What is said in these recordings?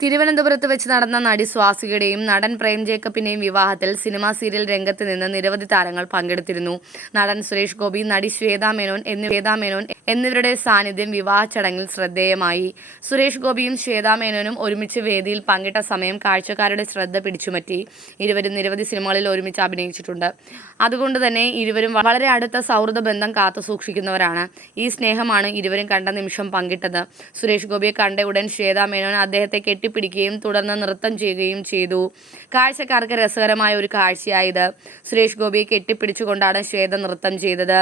തിരുവനന്തപുരത്ത് വെച്ച് നടന്ന നടി സ്വാസികയുടെയും നടൻ പ്രേം ജേക്കബിന്റെയും വിവാഹത്തിൽ സിനിമാ സീരിയൽ രംഗത്ത് നിന്ന് നിരവധി താരങ്ങൾ പങ്കെടുത്തിരുന്നു. നടൻ സുരേഷ് ഗോപി നടി ശ്വേതാ മേനോൻ എന്നി ശ്വേതാ മേനോൻ എന്നിവരുടെ സാന്നിധ്യം വിവാഹ ചടങ്ങിൽ ശ്രദ്ധേയമായി. സുരേഷ് ഗോപിയും ശ്വേതാ മേനോനും ഒരുമിച്ച് വേദിയിൽ പങ്കിട്ട സമയം കാഴ്ചക്കാരുടെ ശ്രദ്ധ പിടിച്ചുപറ്റി. ഇരുവരും നിരവധി സിനിമകളിൽ ഒരുമിച്ച് അഭിനയിച്ചിട്ടുണ്ട്. അതുകൊണ്ട് തന്നെ ഇരുവരും വളരെ അടുത്ത സൗഹൃദ ബന്ധം കാത്തു സൂക്ഷിക്കുന്നവരാണ്. ഈ സ്നേഹമാണ് ഇരുവരും കണ്ട നിമിഷം പങ്കിട്ടത്. സുരേഷ് ഗോപിയെ കണ്ട ഉടൻ ശ്വേതാ മേനോൻ അദ്ദേഹത്തെ കെട്ടിപ്പിടിക്കുകയും തുടർന്ന് നൃത്തം ചെയ്യുകയും ചെയ്തു. കാഴ്ചക്കാർക്ക് രസകരമായ ഒരു കാഴ്ചയായത് സുരേഷ് ഗോപിയെ കെട്ടിപ്പിടിച്ചുകൊണ്ടാണ് ശ്വേത നൃത്തം ചെയ്തത്.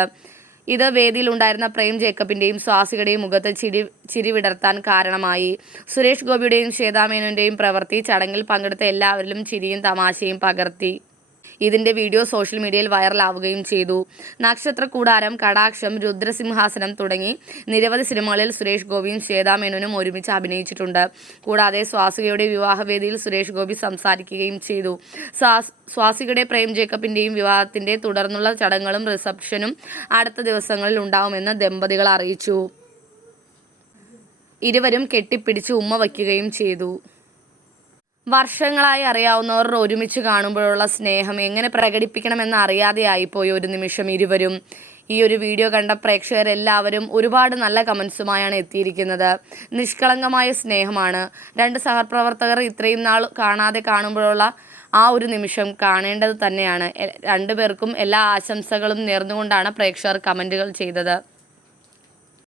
ഇത് വേദിയിൽ ഉണ്ടായിരുന്ന പ്രേം ജേക്കബിന്റെയും സ്വാസികയുടെയും മുഖത്ത് ചിരി ചിരി വിടർത്താൻ കാരണമായി. സുരേഷ് ഗോപിയുടെയും ശ്വേതാമേനുവിന്റെയും പ്രവൃത്തി ചടങ്ങിൽ പങ്കെടുത്ത എല്ലാവരിലും ചിരിയും തമാശയും പകർത്തി. ഇതിന്റെ വീഡിയോ സോഷ്യൽ മീഡിയയിൽ വൈറലാവുകയും ചെയ്തു. നക്ഷത്ര കൂടാരം കടാക്ഷം രുദ്രസിംഹാസനം തുടങ്ങി നിരവധി സിനിമകളിൽ സുരേഷ് ഗോപിയും ശ്വേതാ മേനോനും ഒരുമിച്ച് അഭിനയിച്ചിട്ടുണ്ട്. കൂടാതെ സ്വാസികയുടെ വിവാഹവേദിയിൽ സുരേഷ് ഗോപി സംസാരിക്കുകയും ചെയ്തു. സ്വാസ് സ്വാസികയുടെ പ്രേം ജേക്കബിന്റെയും വിവാഹത്തിന്റെ തുടർന്നുള്ള ചടങ്ങുകളും റിസപ്ഷനും അടുത്ത ദിവസങ്ങളിൽ ഉണ്ടാവുമെന്ന് ദമ്പതികൾ അറിയിച്ചു. ഇരുവരും കെട്ടിപ്പിടിച്ച് ഉമ്മ വയ്ക്കുകയും ചെയ്തു. വർഷങ്ങളായി അറിയാവുന്നവർ ഒരുമിച്ച് കാണുമ്പോഴുള്ള സ്നേഹം എങ്ങനെ പ്രകടിപ്പിക്കണമെന്ന് അറിയാതെയായിപ്പോയി ഒരു നിമിഷം ഇരുവരും. ഈ ഒരു വീഡിയോ കണ്ട പ്രേക്ഷകരെല്ലാവരും ഒരുപാട് നല്ല കമൻസുമായാണ് എത്തിയിരിക്കുന്നത്. നിഷ്കളങ്കമായ സ്നേഹമാണ്. രണ്ട് സഹപ്രവർത്തകർ ഇത്രയും നാൾ കാണാതെ കാണുമ്പോഴുള്ള ആ ഒരു നിമിഷം കാണേണ്ടത് തന്നെയാണ്. രണ്ടുപേർക്കും എല്ലാ ആശംസകളും നേർന്നുകൊണ്ടാണ് പ്രേക്ഷകർ കമന്റുകൾ ചെയ്തത്.